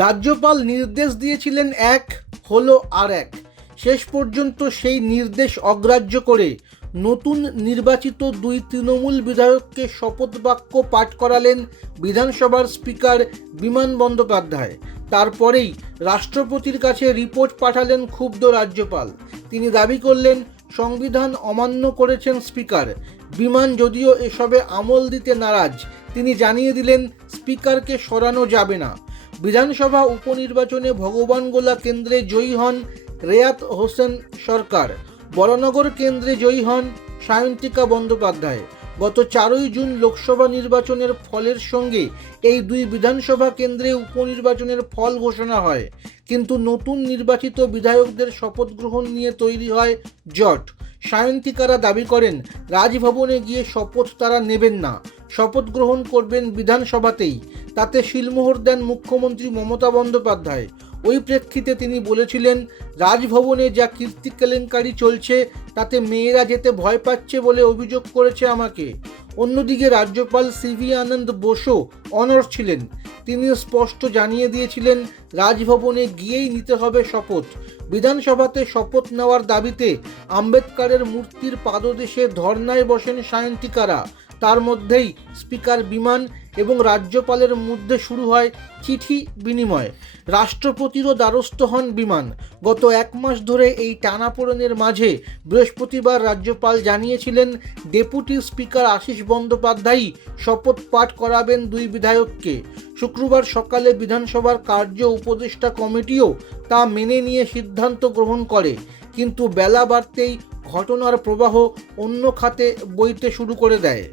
রাজ্যপাল নির্দেশ দিয়েছিলেন এক, হলো আর এক। শেষ পর্যন্ত সেই নির্দেশ অগ্রাহ্য করে নতুন নির্বাচিত দুই তৃণমূল বিধায়ককে শপথ বাক্য পাঠ করালেন বিধানসভার স্পিকার বিমান বন্দ্যোপাধ্যায়। তারপরেই রাষ্ট্রপতির কাছে রিপোর্ট পাঠালেন ক্ষুব্ধ রাজ্যপাল। তিনি দাবি করলেন সংবিধান অমান্য করেছেন স্পিকার। বিমান যদিও এসবে আমল দিতে নারাজ, তিনি জানিয়ে দিলেন স্পিকারকে সরানো যাবে না। বিধানসভা উপনির্বাচনে ভগবানগোলা কেন্দ্রে জয়ী হন রেয়াত হোসেন সরকার। বরানগর কেন্দ্রে জয়ী হন সায়ন্তিকা বন্দ্যোপাধ্যায়। গত 4ই জুন লোকসভা নির্বাচনের ফলের সঙ্গে এই দুই বিধানসভা কেন্দ্রে উপনির্বাচনের ফল ঘোষণা হয়, কিন্তু নতুন নির্বাচিত বিধায়কদের শপথ গ্রহণ নিয়ে তৈরি হয় জট। সায়ন্তিকারা দাবি করেন রাজভবনে গিয়ে শপথ তারা নেবেন না, শপথ গ্রহণ করবেন বিধানসভাতেই। তাতে শিলমোহর দেন মুখ্যমন্ত্রী মমতা বন্দ্যোপাধ্যায়। ওই প্রেক্ষিতে তিনি বলেছিলেন, রাজভবনে যা কীর্তি কেলেঙ্কারি চলছে তাতে মেয়েরা যেতে ভয় পাচ্ছে বলে অভিযোগ করেছে আমাকে। অন্যদিকে রাজ্যপাল সিভি আনন্দ বোসও অনড় ছিলেন। তিনি স্পষ্ট জানিয়ে দিয়েছিলেন রাজভবনে গিয়েই নিতে হবে শপথ। বিধানসভাতে শপথ নেওয়ার দাবিতে আম্বেদকরের মূর্তির পাদদেশে ধর্নায় বসেন সায়ন্তিকারা। তার মধ্যেই স্পিকার বিমান এবং রাজ্যপালের মধ্যে শুরু হয় চিঠি বিনিময়। রাষ্ট্রপতিরও দ্বারস্থ হন বিমান। গত 1 মাস ধরে এই টানাপোড়েনের মাঝে বৃহস্পতিবার রাজ্যপাল জানিয়েছিলেন ডেপুটি স্পিকার আশীষ বন্দ্যোপাধ্যায়ই শপথ পাঠ করাবেন দুই বিধায়ককে। শুক্রবার সকালে বিধানসভার কার্য উপদেষ্টা কমিটিও তা মেনে নিয়ে সিদ্ধান্ত গ্রহণ করে, কিন্তু বেলা বাড়তেই ঘটনার প্রবাহ অন্য খাতে বইতে শুরু করে দেয়।